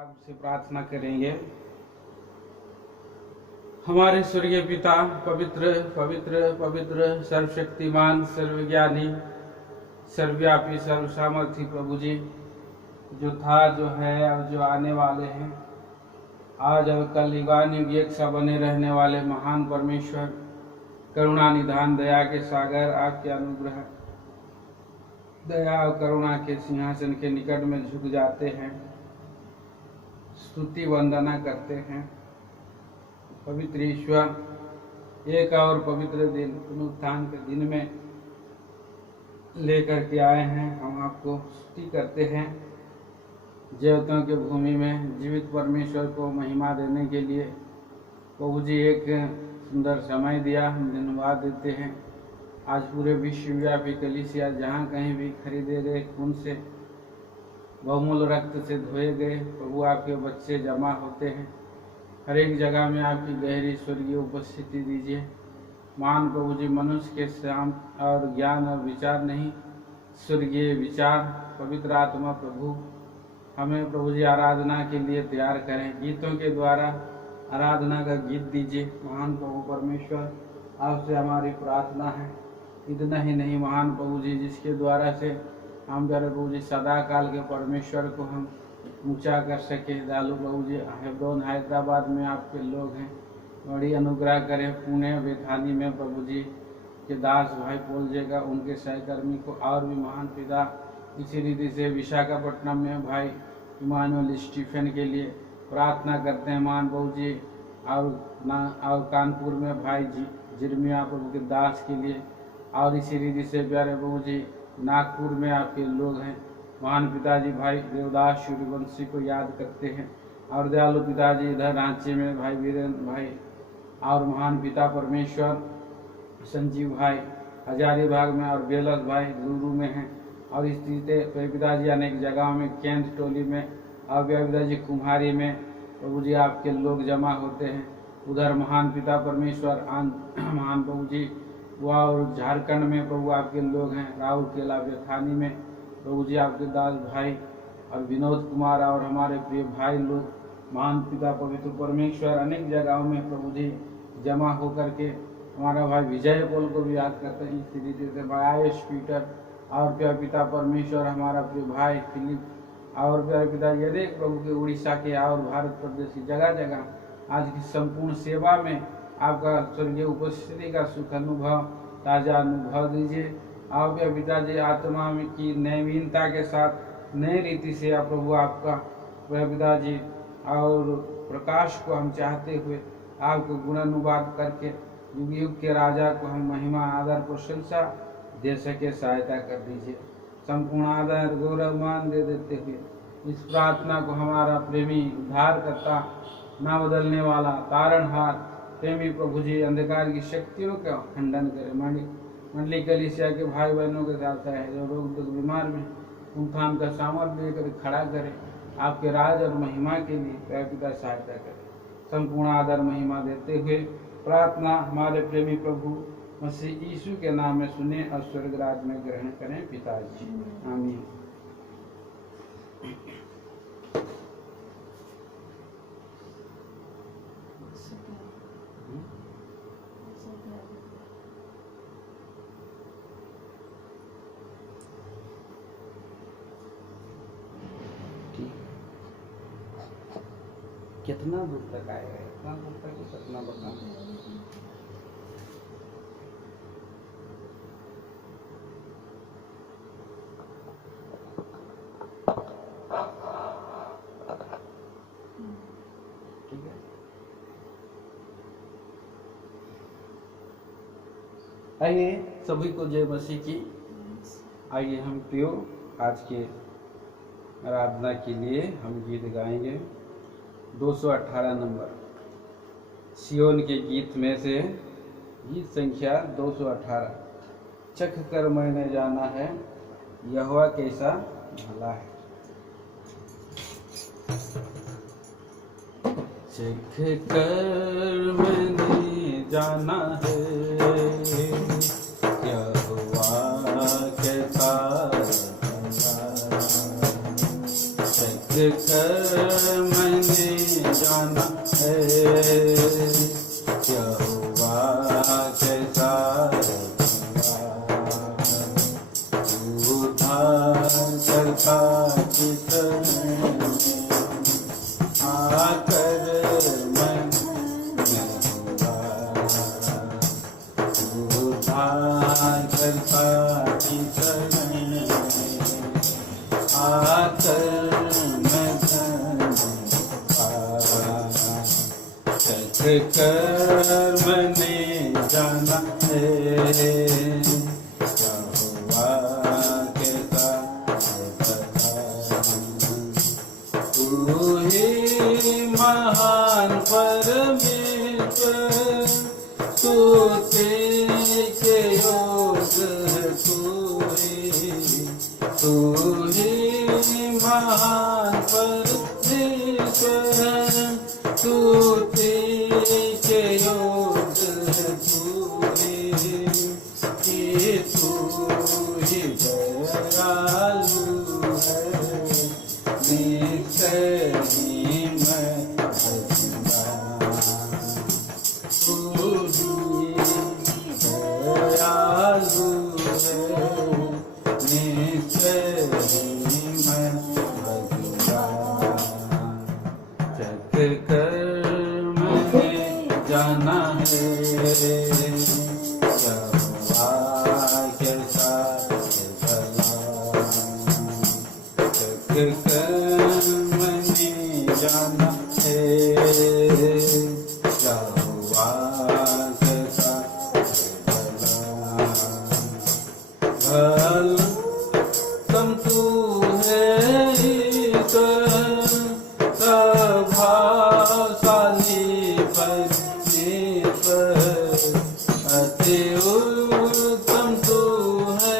आपसे प्रार्थना करेंगे। हमारे स्वर्गीय पिता, पवित्र पवित्र पवित्र सर्वशक्तिमान, सर्वज्ञानी, सर्वव्यापी, सर्वसामर्थी प्रभु जी, जो था, जो है और जो आने वाले हैं, आज और कल युगानुयुग एक सा बने रहने वाले महान परमेश्वर, करुणा निधान, दया के सागर, आपके अनुग्रह, दया और करुणा के सिंहासन के निकट में झुक जाते हैं, स्तुति वंदना करते हैं। पवित्र ईश्वर, एक और पवित्र दिन, पुनरुत्थान के दिन में लेकर के आए हैं। हम आपको स्तुति करते हैं। जीवितों के भूमि में जीवित परमेश्वर को महिमा देने के लिए प्रभु जी एक सुंदर समय दिया, हम धन्यवाद देते हैं। आज पूरे विश्वव्यापी कलीसिया जहाँ कहीं भी खरीदे गए खून से, बहुमूल्य रक्त से धोए गए प्रभु आपके बच्चे जमा होते हैं। हर एक जगह में आपकी गहरी स्वर्गीय उपस्थिति दीजिए। महान प्रभु जी, मनुष्य के शांत और ज्ञान और विचार नहीं, स्वर्गीय विचार, पवित्र आत्मा प्रभु हमें प्रभु जी आराधना के लिए तैयार करें। गीतों के द्वारा आराधना का गीत दीजिए। महान प्रभु परमेश्वर, आपसे हमारी प्रार्थना है। इतना ही नहीं महान प्रभु जी, जिसके द्वारा से हम प्यारे प्रभु जी सदा काल के परमेश्वर को हम ऊंचा कर सके। दयालु प्रभु जी, हेब्रोन हैदराबाद में आपके लोग हैं, बड़ी अनुग्रह करें। पुणे बेथानी में प्रभु जी के दास भाई पोल जेगा, उनके सहकर्मी को, और भी महान पिता इसी रीति से विशाखापट्टनम में भाई इमानुएल स्टीफन के लिए प्रार्थना करते हैं महान प्रभु जी, और कानपुर में भाई जिरमिया प्रभु के दास के लिए, और इसी रीति से प्यारे प्रभु जी नागपुर में आपके लोग हैं। महान पिताजी भाई देवदास सूर्यवंशी को याद करते हैं। और दयालु पिताजी इधर रांची में भाई वीरेंद्र भाई, और महान पिता परमेश्वर संजीव भाई हजारीबाग में, और बेलस भाई लुरू में हैं। और इस रीते पिताजी अनेक जगहों में, केंद्र टोली में, और पिताजी कुम्हारी में प्रभु जी आपके लोग जमा होते हैं। उधर महान पिता परमेश्वर महान प्रभु जी वह, और झारखंड में प्रभु आपके लोग हैं। राहुल केला बेथानी में प्रभु जी आपके दास भाई, और विनोद कुमार और हमारे प्रिय भाई लोग, महान पिता पवित्र परमेश्वर अनेक जगहों में प्रभु जी जमा होकर के हमारा भाई विजय पोल को भी याद करते हैं। इसी रीति से भाई आयुष पीटर, और प्यारे पिता परमेश्वर हमारा प्रिय भाई फिलिप, और प्यारे पिता यदि प्रभु के उड़ीसा के और भारत प्रदेश की जगह जगह आज की संपूर्ण सेवा में आपका स्वर्गीय उपस्थिति का सुख अनुभव, ताजा अनुभव दीजिए। आप प्यारे पिताजी आत्मा में की नवीनता के साथ नए रीति से आप प्रभु आपका प्यारे पिताजी और प्रकाश को हम चाहते हुए आपको गुणानुवाद करके युग युग के राजा को हम महिमा आदर प्रशंसा दे सके, सहायता कर दीजिए। संपूर्ण आदर गौरव मान दे देते हुए इस प्रार्थना को हमारा प्रेमी उद्धार करता, ना बदलने वाला, तारणहार प्रेमी प्रभु जी अंधकार की शक्तियों का खंडन करे। मंडली कलीसिया के भाई बहनों के साथ है जो रोग दुख बीमार में उत्थान का सामर्थ्य लेकर खड़ा करे, आपके राज और महिमा के लिए प्यारे पिता सहायता करे। संपूर्ण आदर महिमा देते हुए प्रार्थना हमारे प्रेमी प्रभु मसीह यीशु के नाम में सुने और स्वर्ग राज में ग्रहण करें पिताजी, आमीन। कितना दूर तक आएगा, इतना दूर तक कितना बता। ठीक है, आइए सभी को जय मसीह की। आइए हम प्रियो आज के आराधना के लिए हम गीत गाएंगे। 218 नंबर सियोन के गीत में से गीत संख्या 218। चख कर मैंने जाना है यहोवा कैसा भला है। चख कर मैंने जाना है यहोवा कैसा भला। चख कर मैंने जाना है, यहोवा कैसा उद्धार करता चितन आकर मैं उद्धार करता चितन आकर मैं कर मैंने जाना है, यहोवा कैसा तू ही महान परमेश्वर, स्तुति के योग्य तू ही महान परमेश्वर, स्तुति के योग्य तू ही दयालु है, निश्चय ही मैं बचूंगा, तू ही दयालु है, निश्चय ही मैं बचूंगा। चक कर मैंने जाना है, यहोवा कैसा भला, चक कर मैंने जाना है, यहोवा कैसा भला। तम तू है प्रभाशाली परमेश्वर, अति उत्तम तू है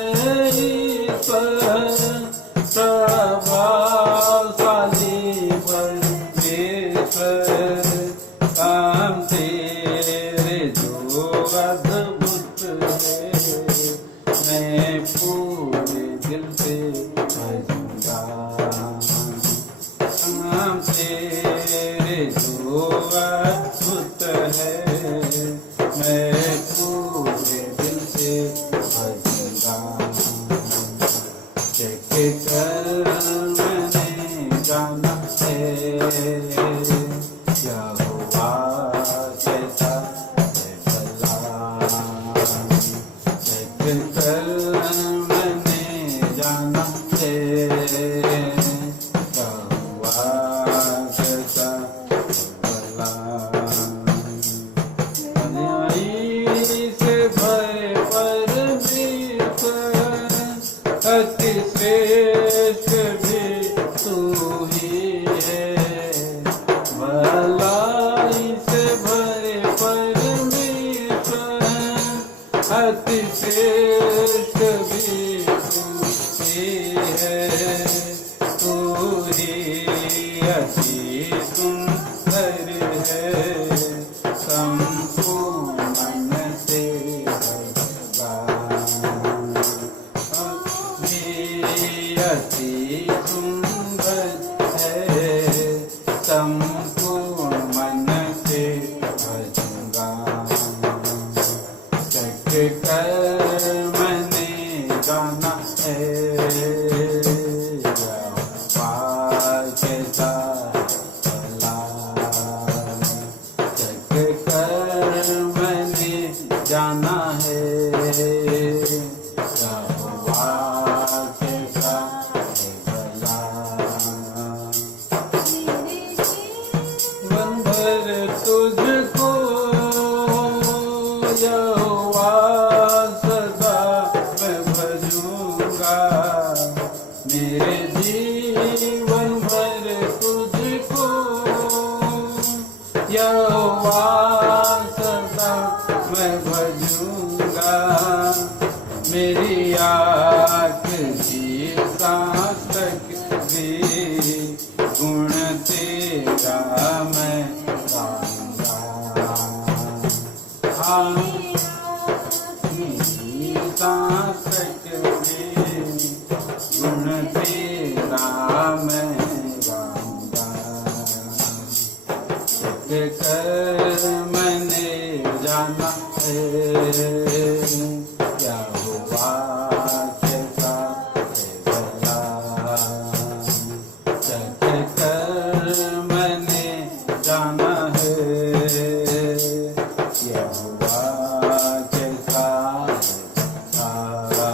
प्रभाशाली परमेश्वर, काम तेरे जो अद्भुत है, मैं पूरे दिल से भजूंगा, काम तेरे जो अद्भुत है, मैं पूरे दिल से भजूंगा। चेक कर मैंने जाना है, यहोवा कैसा भला, चेक कर मैंने जाना है, यहोवा कैसा भला। भलाई से भरे परमेश्वर, अति श्रेष्ठ भी तू ही है, भलाई से भरे परमेश्वर, अति श्रेष्ठ भी तू ही है, तू ही अति सुंदर है, संपूर्ण मन से भगवान, अति सुंदर है, संपूर्ण मन से भजूंगा। चक कर मैंने जाना है, यहोवा कैसा भला, चक कर मैंने जाना है, यहोवा कैसा भला। बंधर तुझको यहोवा सदा मैं भजूंगा, मेरे जीवन भर तुझको यहोवा सदा मैं भजूंगा, मेरी आखिरी सांस तक भी गुण तेरा मैं गाऊंगा। मेरी सांस तक भी गुण तेरा मैं गाऊंगा। कर मैंने जाना है क्या हुआ कैसा है भला चख कर मैंने जाना है क्या हुआ कैसा है भला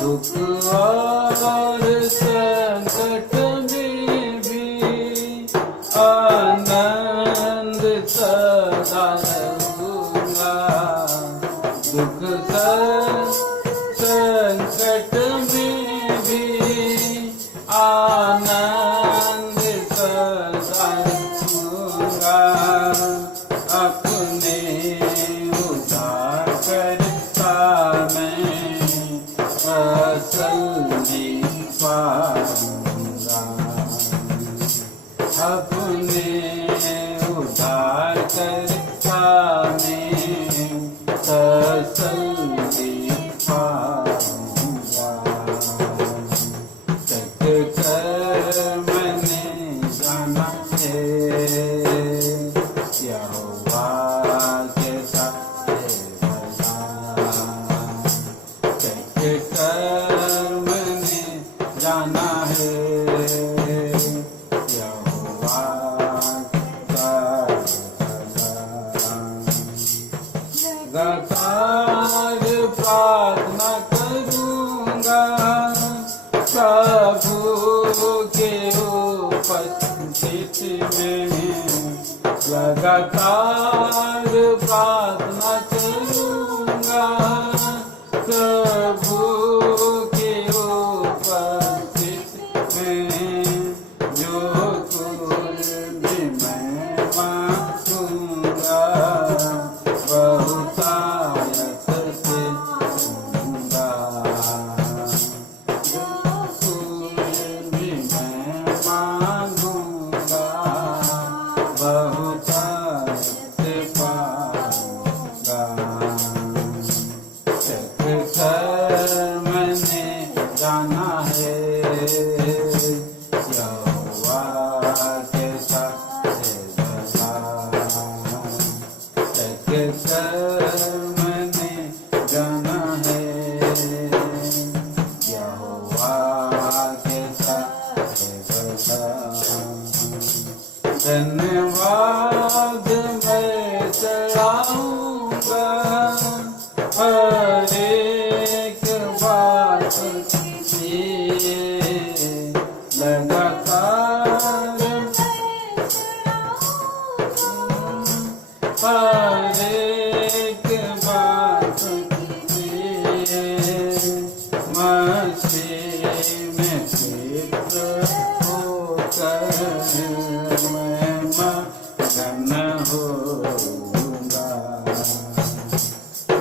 दुख और संकट में भी आनंद सदा रहूंगा दुख संकट में भी आनंद सदा रहूंगा अपने उद्धार करता मैं तसल्ली पाऊंगा अपने उद्धार करता मैं तसल्ली पाऊंगा चख कर मैंने जाना है क्या हुआ कैसा है भला चख कर मैंने जाना है क्या हुआ लगातार प्रार्थना करूंगा प्रभु के उपस्थिति में लगातार प्रार्थना करूंगा प्रभु के उपस्थिति में जो कुछ भी मैं मांगूंगा बहुतायत से दूंगा जो कुछ भी मैं मांगूंगा बहुतायत से पाऊंगा चख कर मैंने जाना है क्या हुआ कैसा है भला चख कर मैंने जाना है क्या हुआ कैसा है भला धन्यवाद मैं चढ़ाऊंगा हर एक बात लिए लगातार हर एक बात लिए मसीह में तृप्त होकर मैं मगन होऊंगा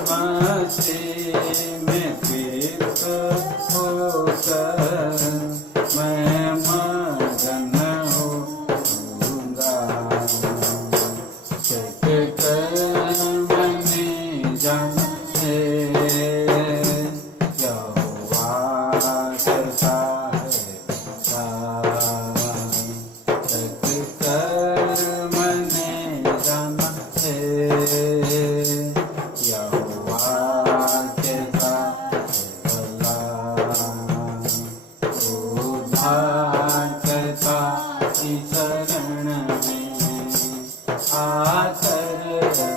मसीह में तृप्त होकर मैं मगन होऊंगा चख कर मैंने जाना है क्या हुआ कैसा है भला चख कर मैंने जाना है क्या हुआ कैसा है भला उद्धार करता की शरण में आकर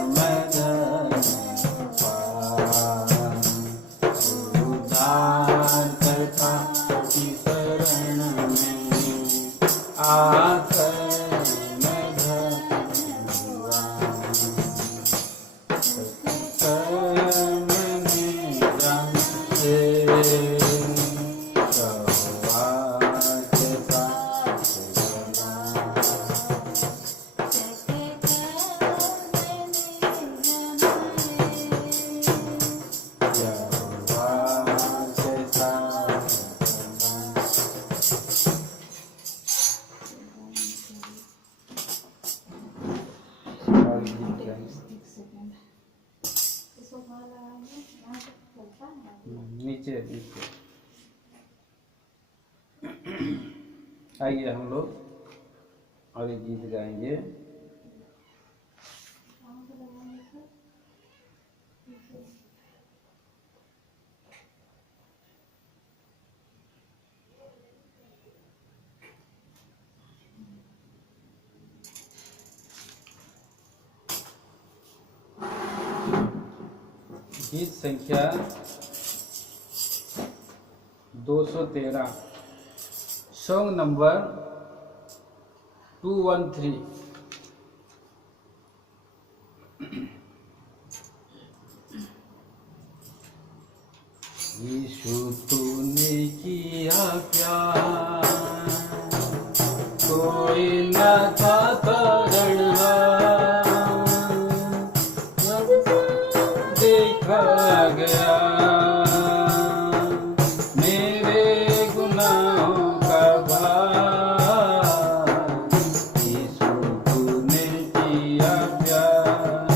मैं धन्य पाया उद्धार करता की शरण में आकर मैं धन्य हुआ मैंने जाना है क्या हुआ कैसा है भला क्या हुआ कैसा है नीचे नीचे आइए हम लोग और एक गीत गाएंगे। गीत संख्या 213, सॉन्ग नंबर 213। यीशु तूने किया प्यार, कोई न था तारणहार, देखा गया मेरे गुनाहों का भार। यीशु तूने किया प्यार,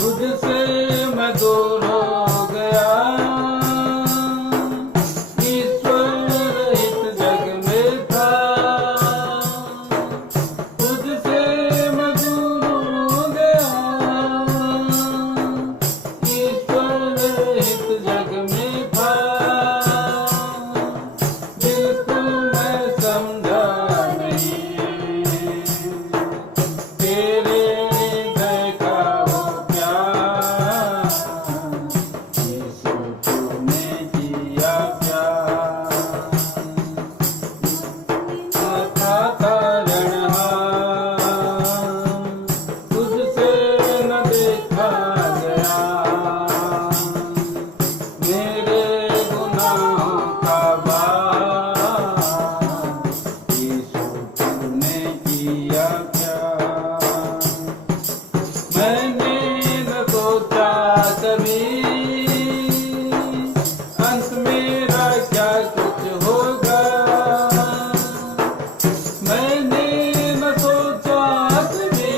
तुझसे मैं दूर हो गया, ईश्वर रहित जग में था। तुझसे मैं दूर हो गया, ईश्वर रहित जग में था। दिल को मैं समझा नहीं, तेरे हृदय का वो प्यार। यीशु तूने किया प्यार, था तारणहार, तुझसे न देखा गया मेरे गुनाहों का भार। यीशु तूने किया प्यार, मैंने न सोचा कभी अंत मेरा क्या कुछ होगा। मैंने न सोचा कभी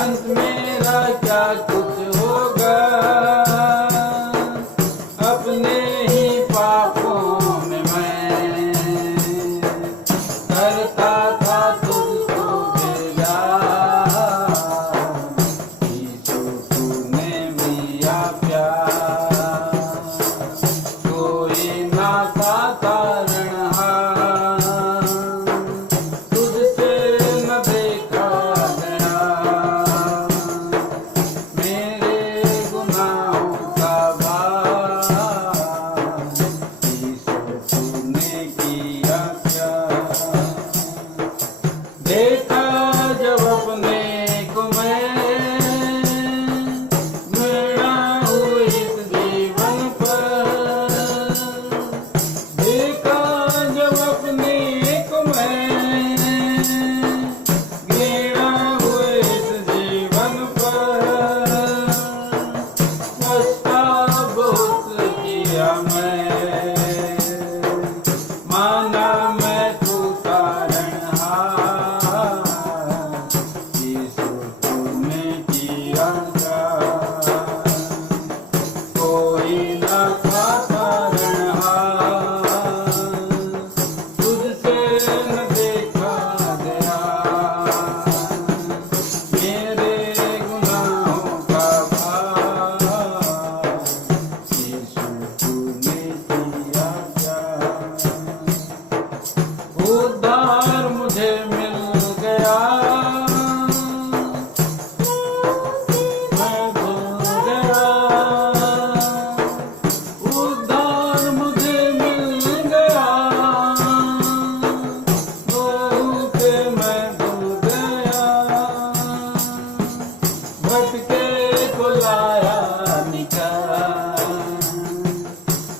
अंत मेरा क्या कुछ होगा। अपने ही पापों में मैं करता था तुझको बेजार। यीशु तूने दिया प्यार, कोई ना था तारणहार, तुझसे न देखा गया मेरे गुनाहों का भार। यीशु तूने किया प्यार, देखा जब अपने को मैं घृणा हुई इस जीवन पर। देखा जब अपने को मैं घृणा हुई इस जीवन पर। पछतावा बहुत किया मैं, माना मैं तू तारणहार। यीशु तूने किया प्यार, कोई न था तारणहार, तुझसे न देखा गया मेरे गुनाहों का भार। यीशु तूने किया प्यार, उद्धार मुझे मिल गया, मैं भूल गया। उद्धार मुझे मिल गया, प्रभु के मैं भूल गया। भटके को लाया निकाल,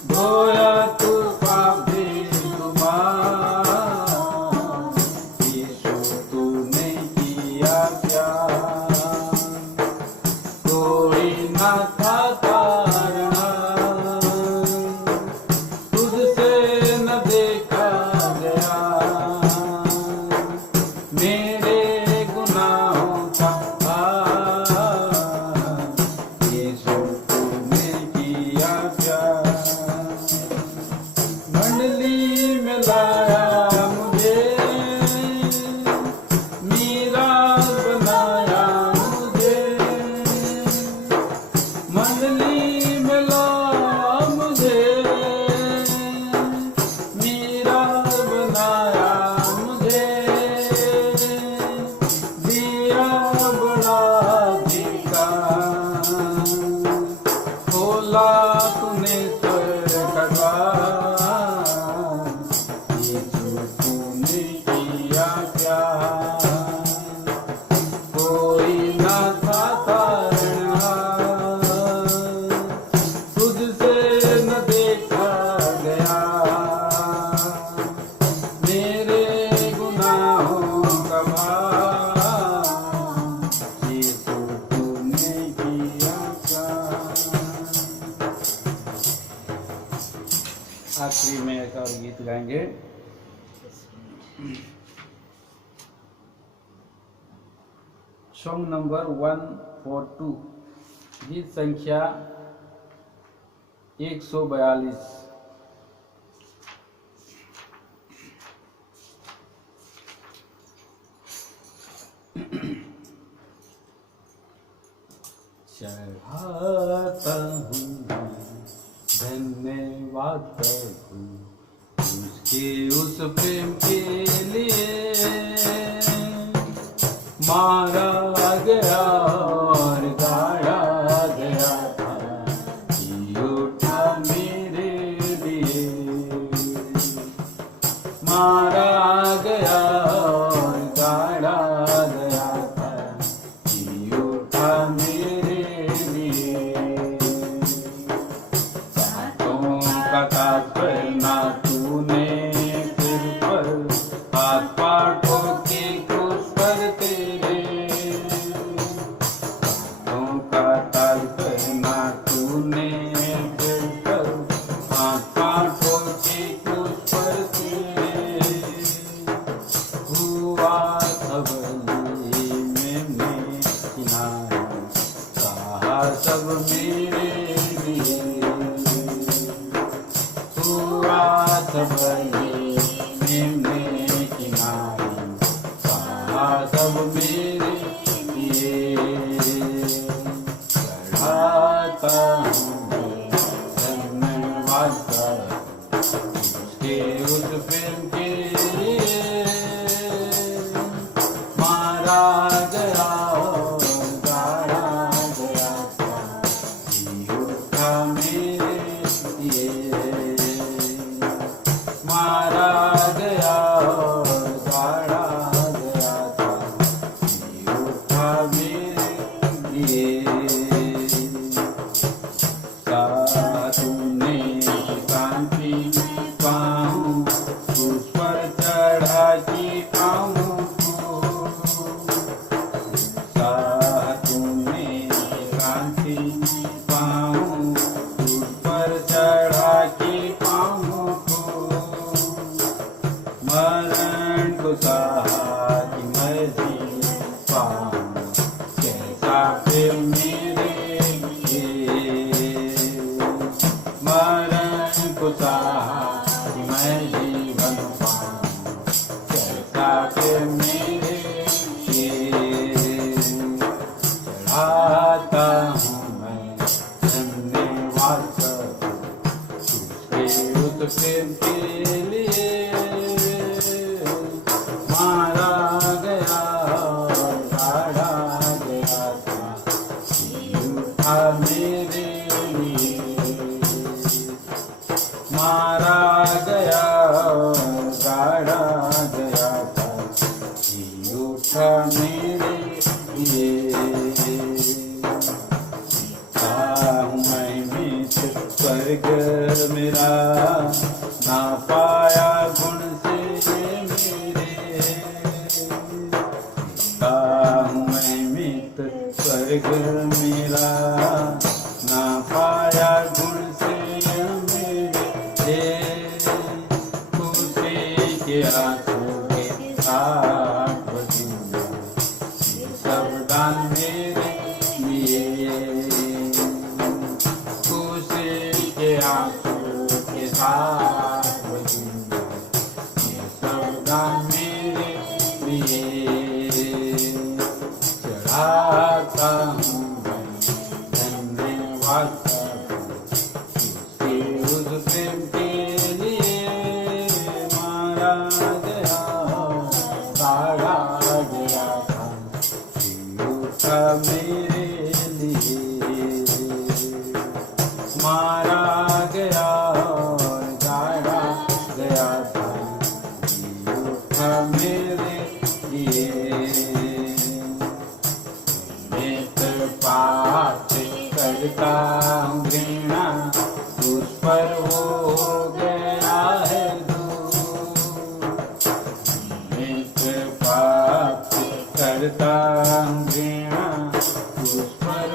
धोया तू पापी तुम्हार। यीशु तूने किया प्यार, कोई ना था तारणहार, तुझसे न देखा गया मेरे गुनाहों का भार। यीशु तूने किया प्यार, मंडली में लाया मुझे, मीरास बनाया मुझे। मंडली में लाया मुझे, मीरास बनाया तूने किया क्या, कोई न था तारणहार, तुझसे न देखा गया मेरे गुनाहों का भार, यीशु तूने किया क्या। आखिरी में एक और गीत गाएंगे। सॉन्ग नंबर 142, गीत संख्या 142। चढ़ाता हूँ धन्यवाद प्रभु उसके उस प्रेम के लिए, मारा गया और गाड़ा गया था, जी उठा मेरे लिए, मारा गया और गाड़ा गया था, जी उठा मेरे लिए। बातों का तात्पर्य ना तूने सिर पर हाथ पाटो के क्रूस पर तेरे, बातों का तात्पर्य ना तूने सिर पर हाथ पाटो के क्रूस पर तेरे, हुआ सबली मैंने किनारे कहा सब मेरे लिए, हुआ सबली मैंने किनारे कहा सब मेरे लिए। चढ़ाता हूँ धन्यवाद उसके उस प्रेम के लिए, मारा गया और गाड़ा गया था, जी उठा मेरे लिए, मारा गया और गाड़ा गया था, जी उठा मेरे लिए। तूने शांति पाऊं उस पर चढ़ा की पाऊं को, तूने शांति पाऊं उस पर चढ़ा की पाऊं को, मरण को सहा कि मैं जी पाऊं, कैसा प्रेम मेरे लिए, मरण को सहा कि मैं जीवन पाऊं, कैसा प्रेम मेरे लिए। चढ़ाता हूँ मैं धन्यवाद उसके उस प्रेम के लिए, मारा गया और गाड़ा गया था, जी उठा मेरे लिए, मारा गया और गाड़ा गया था, जी उठा मेरे लिए। हूँ मैं मित्र स्वर्ग मेरा, ना पाया गुण से मेरे, हूँ मैं मित्र स्वर्ग मेरा, ना पाया गुण से मेरे, खुशी के आंसू के साथ बजूंगा, सब दान मेरे लिए, खुशी के आंसू के साथ बजूंगा, ये सब दान मेरे लिए। चढ़ाता हूँ मैं धन्यवाद उसके उस प्रेम के लिए, मारा गया गाड़ा गया था, उठा मेरे लिए, मारा गया और गाड़ा गया था, उठा मेरे लिए। मैं पाप करता हूँ घृणा, उस पर हो गया है दूर। मैं पाप करता हूँ घृणा, उस पर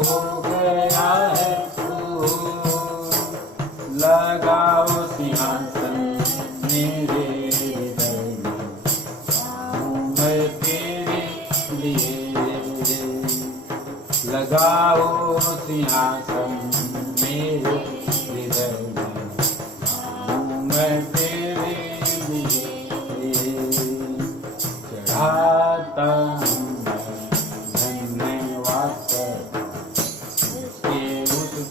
हो गया है दूर। लगाओ सिंहासन मेरे हृदय में, आऊं मैं तेरे लिए। लगाओ सिंहासन मेरे हृदय में, आऊं मैं तेरे लिए। चढ़ाता हूँ मैं धन्यवाद के उस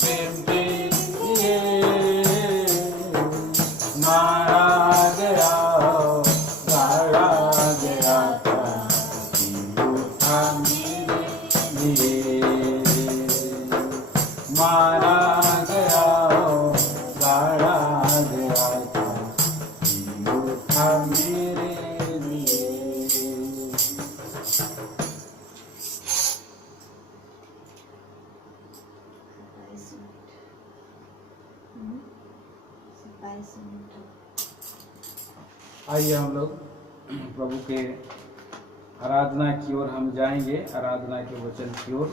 प्रेम के लिए। मारा गया गाड़ा गया था, उठा मेरे लिए। मारा गया गाड़ा गया था, उठा मेरे लिए। आइए हम लोग प्रभु के आराधना की ओर हम जाएंगे, आराधना के वचन की ओर।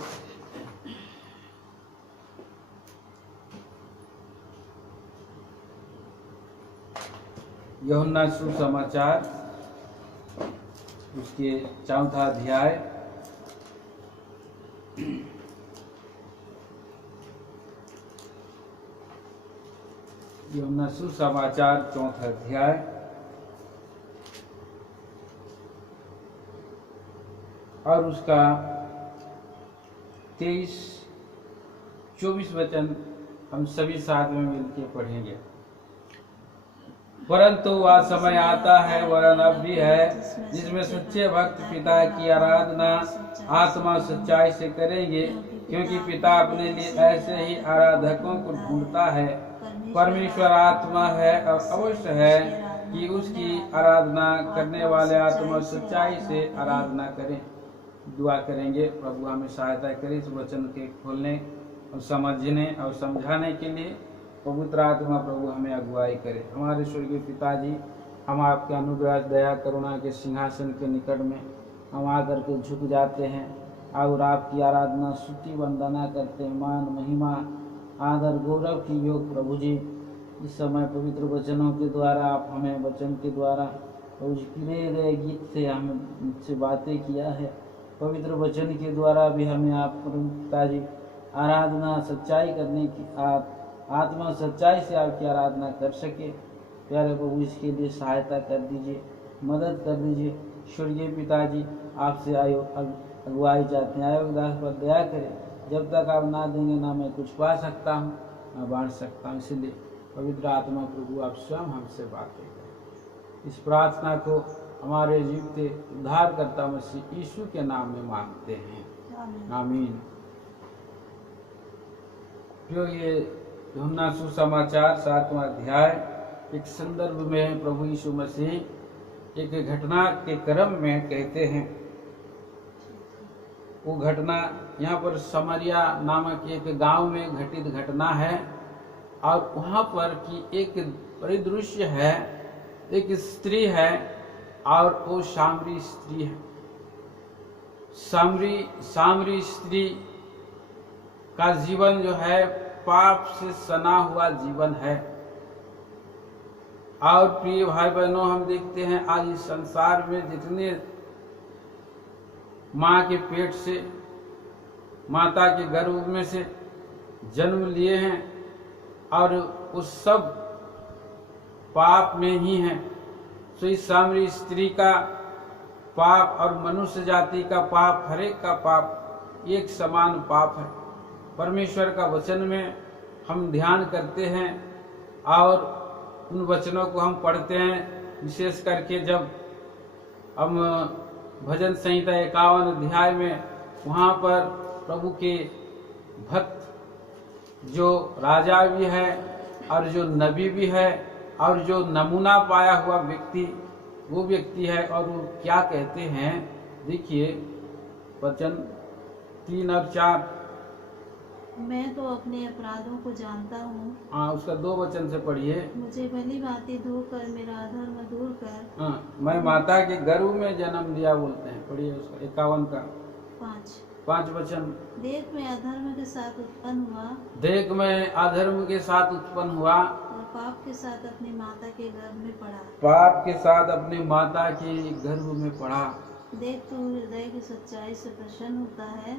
यूहन्ना सुसमाचार उसके 4वां अध्याय यूहन्ना सुसमाचार 4वां अध्याय और उसका 23-24 वचन हम सभी साथ में मिलकर पढ़ेंगे। परंतु वह समय आता है, वरन अब भी है, जिसमें सच्चे भक्त पिता की आराधना आत्मा सच्चाई से करेंगे, क्योंकि पिता अपने लिए ऐसे ही आराधकों को ढूंढता है। परमेश्वर आत्मा है और अवश्य है कि उसकी आराधना करने वाले आत्मा सच्चाई से आराधना करें। दुआ करेंगे। प्रभु हमें सहायता करे इस वचन के खोलने और समझने और समझाने के लिए। पवित्र आत्मा प्रभु हमें अगुवाई करे। हमारे स्वर्गीय पिताजी, हम आपके अनुग्रह दया करुणा के सिंहासन के निकट में हम आकर के झुक जाते हैं और आपकी आराधना स्तुति वंदना करते हैं। मान महिमा आदर गौरव की योग प्रभु जी इस समय पवित्र वचनों के द्वारा आप हमें वचन के द्वारा प्रभु जी किए गए गीत से हमसे बातें किया है। पवित्र वचन के द्वारा भी हमें आप पिताजी आराधना सच्चाई करने की आत्मा सच्चाई से आपकी आराधना कर सके। प्यारे प्रभु इसके लिए सहायता कर दीजिए, मदद कर दीजिए। स्वर्गीय पिताजी आपसे अगुवाई चाहते हैं। आयोग दास पर दया करें। जब तक आप ना देंगे ना मैं कुछ पा सकता हूँ ना बांट सकता हूँ। इसलिए पवित्र आत्मा प्रभु आप स्वयं हमसे बातें करें। इस प्रार्थना को हमारे जीवते उद्धारकर्ता मसीह यीशु के नाम में मांगते हैं, आमीन। जो ये यूहन्ना सुसमाचार 7वां अध्याय एक संदर्भ में प्रभु यीशु मसीह एक घटना के क्रम में कहते हैं। वो घटना यहाँ पर समरिया नामक एक गांव में घटित घटना है और वहाँ पर की एक परिदृश्य है। एक स्त्री है और वो सामरी स्त्री है। सामरी स्त्री का जीवन जो है पाप से सना हुआ जीवन है। और प्रिय भाई बहनों, हम देखते हैं आज इस संसार में जितने माँ के पेट से, माता के गर्भ में से जन्म लिए हैं और उस सब पाप में ही हैं। तो इस सामरी स्त्री का पाप और मनुष्य जाति का पाप, हरेक का पाप एक समान पाप है। परमेश्वर का वचन में हम ध्यान करते हैं और उन वचनों को हम पढ़ते हैं। विशेष करके जब हम भजन संहिता 51 अध्याय में वहाँ पर प्रभु के भक्त जो राजा भी है और जो नबी भी है और जो नमूना पाया हुआ व्यक्ति वो व्यक्ति है और वो क्या कहते हैं, देखिए वचन 3 और 4। मैं तो अपने अपराधों को जानता हूँ। हाँ, उसका 2 वचन से पढ़िए। मुझे भली भांति धोकर मेरा अधर्म दूर कर। हाँ, मैं माता के गर्भ में जन्म लिया बोलते हैं, पढ़िए उसका 51 का 5 वचन। देख मैं अधर्म के साथ उत्पन्न हुआ, देख मैं अधर्म के साथ उत्पन्न हुआ और पाप के साथ अपनी माता के गर्भ में पड़ा। पाप के साथ अपनी माता के गर्भ में पड़ा। देख तू हृदय की सच्चाई से प्रसन्न होता है,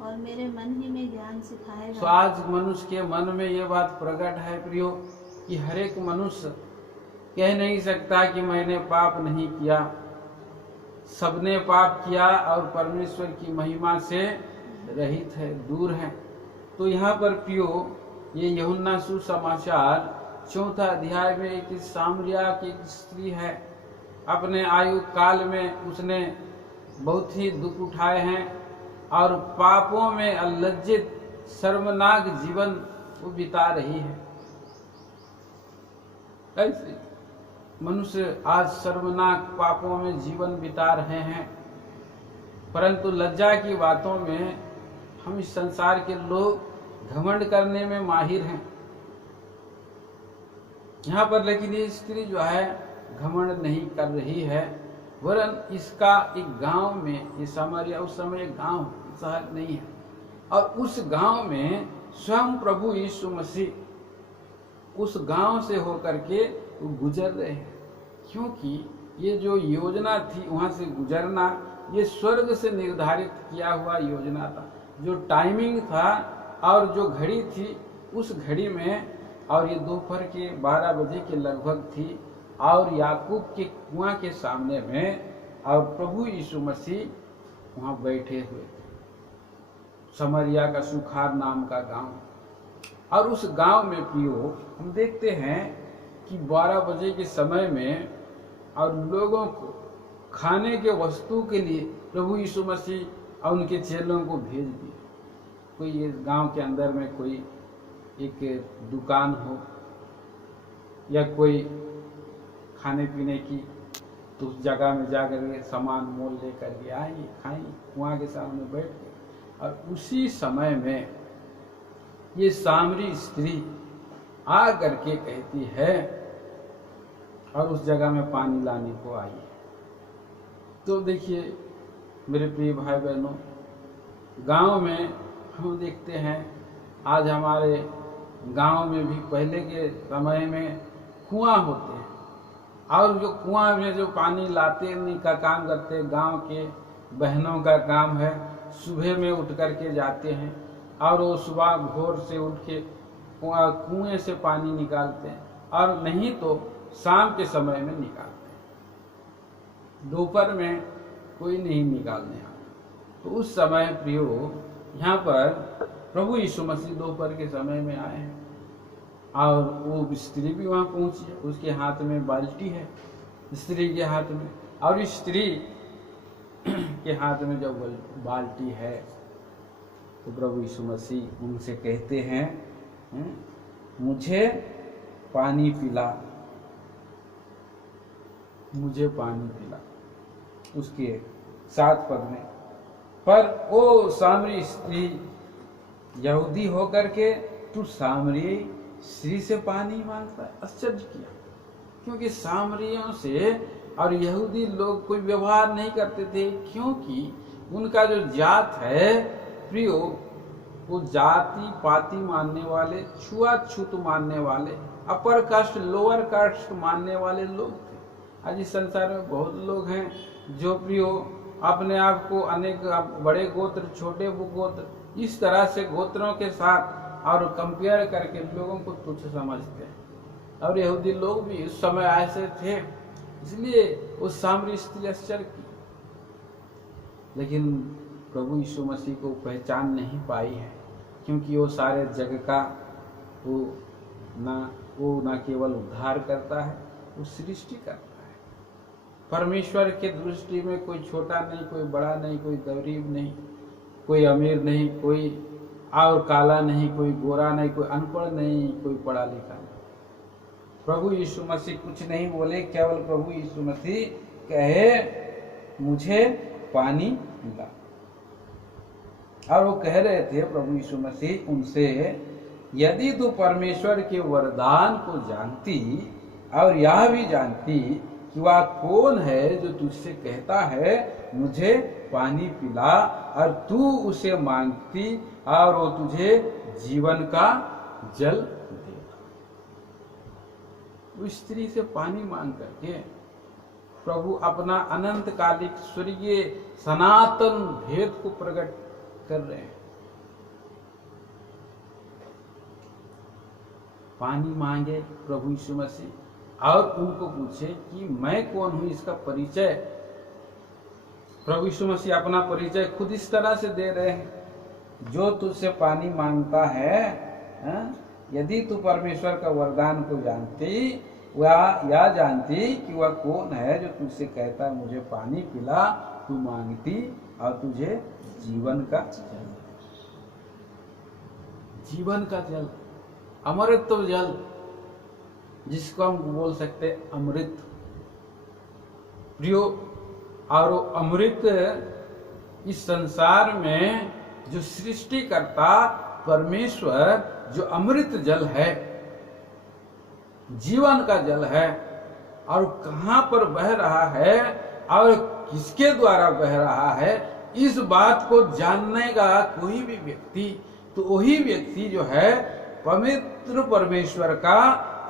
और मेरे मन ही में ज्ञान तो सिखाएगा। आज मनुष्य के मन में ये बात प्रकट है प्रियो, कि हर एक मनुष्य कह नहीं सकता कि मैंने पाप नहीं किया। सबने पाप किया और परमेश्वर की महिमा से रहित है, दूर है। तो यहाँ पर प्रियो, ये यूहन्ना सुसमाचार 4 अध्याय में एक सामरिया की एक स्त्री है। अपने आयु काल में उसने बहुत ही दुख उठाए हैं और पापों में अलज्जित शर्मनाक जीवन वो बिता रही है। ऐसे मनुष्य आज शर्मनाक पापों में जीवन बिता रहे हैं, परंतु लज्जा की बातों में हम इस संसार के लोग घमंड करने में माहिर हैं। यहाँ पर लेकिन ये स्त्री जो है घमंड नहीं कर रही है, वरन इसका एक गांव में, ये सामरिया उस समय एक गांव, शहर नहीं है, और उस गांव में स्वयं प्रभु यीशु मसीह उस गांव से होकर के वो गुजर रहे हैं। क्योंकि ये जो योजना थी वहां से गुजरना, ये स्वर्ग से निर्धारित किया हुआ योजना था। जो टाइमिंग था और जो घड़ी थी, उस घड़ी में, और ये दोपहर के 12 बजे के लगभग थी, और याकूब के कुआं के सामने में, और प्रभु यीशु मसीह वहां बैठे हुए थे। समरिया का सुखार नाम का गांव, और उस गांव में प्रियो हम देखते हैं कि 12 बजे के समय में और लोगों को खाने के वस्तु के लिए प्रभु यीशु मसीह और उनके चेलों को भेज दिया। कोई ये गांव के अंदर में कोई एक दुकान हो या कोई खाने पीने की, तो उस जगह में जाकर के सामान मोल लेकर के आइए, खाइए, कुआं के सामने बैठ के। और उसी समय में ये सामरी स्त्री आ करके कहती है, और उस जगह में पानी लाने को आई है। तो देखिए मेरे प्रिय भाई बहनों, गांव में हम देखते हैं, आज हमारे गांव में भी पहले के समय में कुआं होते हैं, और जो कुआं में जो पानी लाते का काम करते, गांव के बहनों का काम है। सुबह में उठ करके जाते हैं और वो सुबह भोर से उठ के कुएं से पानी निकालते हैं, और नहीं तो शाम के समय में निकालते हैं। दोपहर में कोई नहीं निकालने आता। तो उस समय प्रियो यहाँ पर प्रभु यीशु मसीह दोपहर के समय में आए हैं, और वो स्त्री भी वहाँ पहुंची है। उसके हाथ में बाल्टी है, स्त्री के हाथ में, और इस स्त्री के हाथ में जब बाल्टी है, तो प्रभु यीशु मसीह उनसे कहते हैं, मुझे पानी पिला, मुझे पानी पिला। उसके 7 पद में, पर ओ सामरी स्त्री, यहूदी होकर के तू सामरी स्त्री से पानी मांगता है। आश्चर्य किया, क्योंकि सामरियों से और यहूदी लोग कोई व्यवहार नहीं करते थे, क्योंकि उनका जो जात है प्रियो, वो जाति पाति मानने वाले, छुआछूत मानने वाले, अपर कास्ट लोअर कास्ट मानने वाले लोग थे। आज इस संसार में बहुत लोग हैं जो प्रियो अपने आप को अनेक बड़े गोत्र, छोटे गोत्र, इस तरह से गोत्रों के साथ और कंपेयर करके लोगों को तुच्छ समझते हैं। और यहूदी लोग भी उस समय ऐसे थे, इसलिए उस सामरी स्त्री आश्चर्य की, लेकिन प्रभु यीशु मसीह को पहचान नहीं पाई है, क्योंकि वो सारे जग का वो ना केवल उद्धार करता है, वो सृष्टि करता है। परमेश्वर के दृष्टि में कोई छोटा नहीं, कोई बड़ा नहीं, कोई गरीब नहीं, कोई अमीर नहीं, कोई और काला नहीं, कोई गोरा नहीं, कोई अनपढ़ नहीं, कोई पढ़ा लिखा नहीं। प्रभु यीशु मसीह कुछ नहीं बोले, केवल प्रभु यीशु मसीह कहे मुझे पानी मिला। और वो कह रहे थे प्रभु यीशु मसीह उनसे, यदि तू परमेश्वर के वरदान को जानती और यह भी जानती कि वह कौन है जो तुझसे कहता है मुझे पानी पिला, और तू उसे मांगती और वो तुझे जीवन का जल देगा। उस स्त्री से पानी मांग करके प्रभु अपना अनंतकालिक स्वर्गीय सनातन भेद को प्रकट कर रहे हैं। पानी मांगे प्रभु यीशु मसीह और उनको पूछे कि मैं कौन हूं, इसका परिचय। प्रभु यीशु मसीह अपना परिचय खुद इस तरह से दे रहे हैं, जो तुझसे पानी मांगता है, यदि तू परमेश्वर का वरदान को जानती या जानती कि वह कौन है जो तुझसे कहता है मुझे पानी पिला, तू मांगती और तुझे जीवन का जल, जीवन का जल, अमृत जल, जिसको हम बोल सकते अमृत प्रियो। और अमृत इस संसार में जो सृष्टिकर्ता परमेश्वर जो अमृत जल है, जीवन का जल है, और कहां पर बह रहा है और किसके द्वारा बह रहा है, इस बात को जानने का कोई भी व्यक्ति, तो वही व्यक्ति जो है पवित्र परमेश्वर का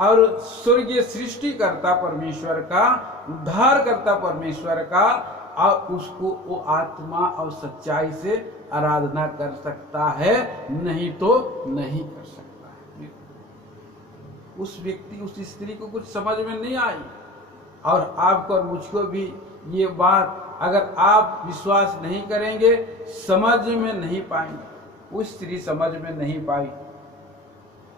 और स्वर्गीय सृष्टिकर्ता परमेश्वर का, उद्धारकर्ता परमेश्वर का, और उसको वो आत्मा और सच्चाई से आराधना कर सकता है, नहीं तो नहीं कर सकता है। उस व्यक्ति, उस स्त्री को कुछ समझ में नहीं आई, और आपको और मुझको भी ये बात अगर आप विश्वास नहीं करेंगे, समझ में नहीं पाएंगे। वो स्त्री समझ में नहीं पाई,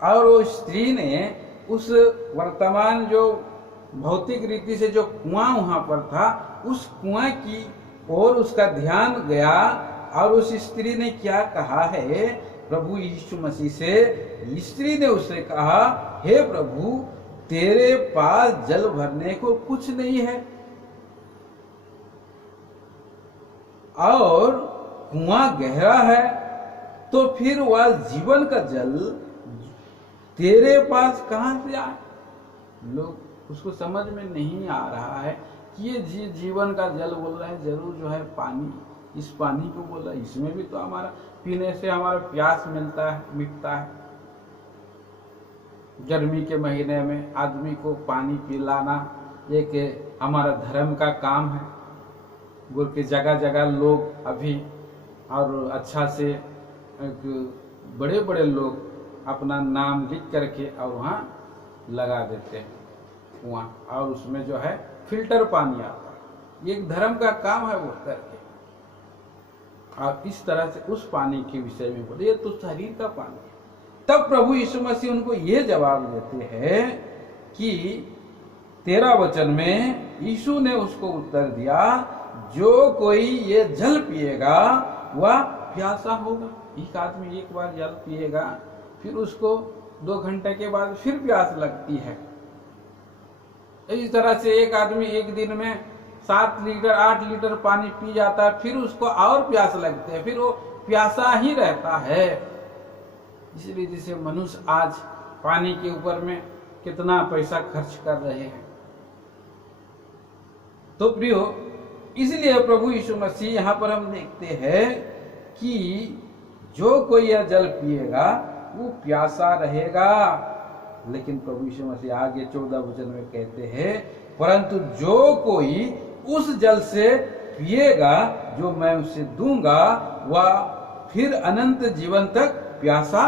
और वो स्त्री ने उस वर्तमान जो भौतिक रीति से जो कुआं वहां पर था, उस कुआं की ओर उसका ध्यान गया, और उस स्त्री ने क्या कहा है प्रभु यीशु मसीह से। स्त्री ने उससे कहा, हे प्रभु, तेरे पास जल भरने को कुछ नहीं है, और कुआं गहरा है, तो फिर वह जीवन का जल तेरे पास कहां से आए। लोग उसको समझ में नहीं आ रहा है कि ये जीवन का जल बोल रहा है, जरूर जो है पानी, इस पानी को बोल रहा है, इसमें भी तो हमारा पीने से हमारा प्यास मिटता है। गर्मी के महीने में आदमी को पानी पिलाना एक हमारा धर्म का काम है। बोल के जगह जगह लोग अभी और अच्छा से बड़े बड़े लोग अपना नाम लिख करके और वहाँ लगा देते हैं कुआं, और उसमें जो है फिल्टर पानी आता है। ये एक धर्म का काम है वो करके, और इस तरह से उस पानी के विषय में बोले ये तो शरीर का पानी है। तब प्रभु यीशु मसीह उनको ये जवाब देते हैं कि 13 वचन में यीशु ने उसको उत्तर दिया, जो कोई ये जल पिएगा वह प्यासा होगा। एक आदमी एक बार जल पिएगा, फिर उसको 2 घंटे के बाद फिर प्यास लगती है। इस तरह से एक आदमी एक दिन में 7 लीटर 8 लीटर पानी पी जाता है, फिर उसको और प्यास लगती है, फिर वो प्यासा ही रहता है। इसलिए जैसे मनुष्य आज पानी के ऊपर में कितना पैसा खर्च कर रहे हैं। तो प्रियो, इसलिए प्रभु यीशु मसीह यहाँ पर हम देखते हैं कि जो कोई यह जल पिएगा वो प्यासा रहेगा, लेकिन प्रभु यीशु मसीह आगे 14 वचन में कहते हैं, परंतु जो कोई उस जल से पिएगा जो मैं उसे दूंगा, वह फिर अनंत जीवन तक प्यासा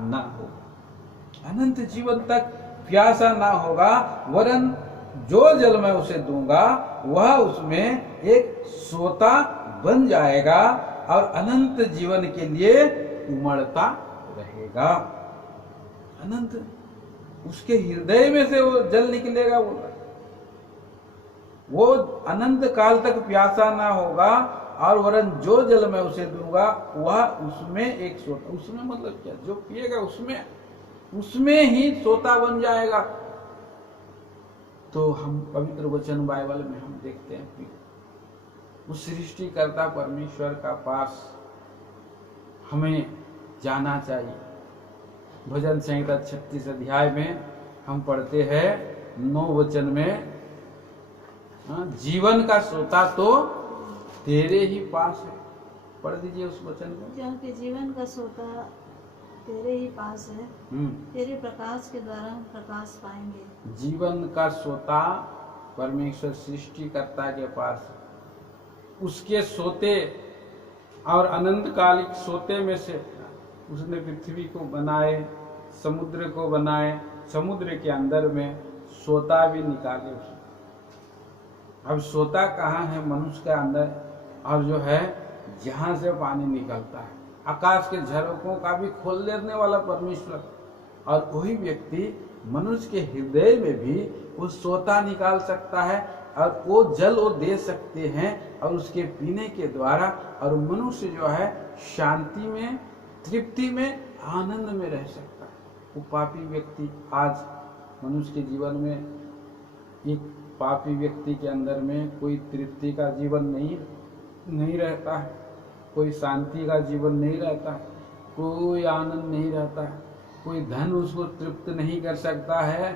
ना होगा। अनंत जीवन तक प्यासा ना होगा, वरन जो जल मैं उसे दूंगा वह उसमें एक सोता बन जाएगा और अनंत जीवन के लिए उमड़ता रहेगा। अनंत उसके हृदय में से वो जल निकलेगा, वो अनंत काल तक प्यासा ना होगा, और वरन जो जल मैं उसे दूंगा वह उसमें एक सोता, उसमें मतलब क्या, जो पिएगा उसमें ही सोता बन जाएगा। तो हम पवित्र वचन बाइबल में हम देखते हैं कि उस सृष्टिकर्ता परमेश्वर का पास हमें जाना चाहिए। भजन संहिता 36 अध्याय में हम पढ़ते हैं 9 वचन में, जीवन का सोता तो तेरे ही पास है। पढ़ दीजिए उस वचन को। क्योंकि जीवन का सोता तेरे ही पास है, तेरे प्रकाश के द्वारा हम प्रकाश पाएंगे। जीवन का सोता परमेश्वर सृष्टिकर्ता के पास है। उसके सोते और अनंतकालिक सोते में से उसने पृथ्वी को बनाए, समुद्र को बनाए, समुद्र के अंदर में सोता भी निकाले उसने। अब सोता कहाँ है? मनुष्य के अंदर। और जो है जहाँ से पानी निकलता है, आकाश के झरोकों का भी खोल देने वाला परमेश्वर। और वही व्यक्ति मनुष्य के हृदय में भी वो सोता निकाल सकता है और वो जल वो दे सकते हैं, और उसके पीने के द्वारा और मनुष्य जो है शांति में, तृप्ति में, आनंद में रह सकता है। वो पापी व्यक्ति आज मनुष्य के जीवन में, एक पापी व्यक्ति के अंदर में कोई तृप्ति का जीवन नहीं रहता है, कोई शांति का जीवन नहीं रहता है, कोई आनंद नहीं रहता है, कोई धन उसको तृप्त नहीं कर सकता है,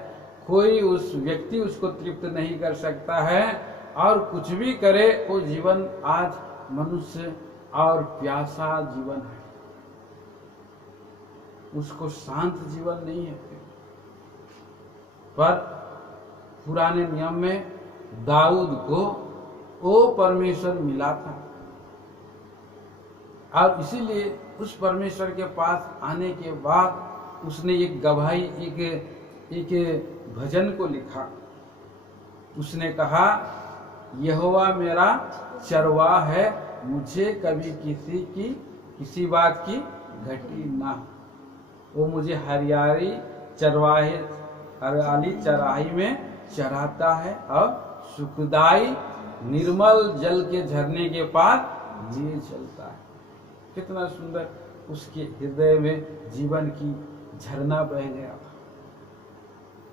कोई उस व्यक्ति उसको तृप्त नहीं कर सकता है, और कुछ भी करे वो जीवन आज मनुष्य और प्यासा जीवन है, उसको शांत जीवन नहीं है। पर पुराने नियम में दाऊद को वो परमेश्वर मिला था, और इसीलिए उस परमेश्वर के पास आने के बाद उसने एक गवाही, एक भजन को लिखा। उसने कहा, यहोवा मेरा चरवाहा है, मुझे कभी किसी बात की घटी ना हो। वो मुझे हरियाली चराही में चराता है और सुखदाई निर्मल जल के झरने के पास लिए चलता है। कितना सुंदर उसके हृदय में जीवन की झरना बह गया था,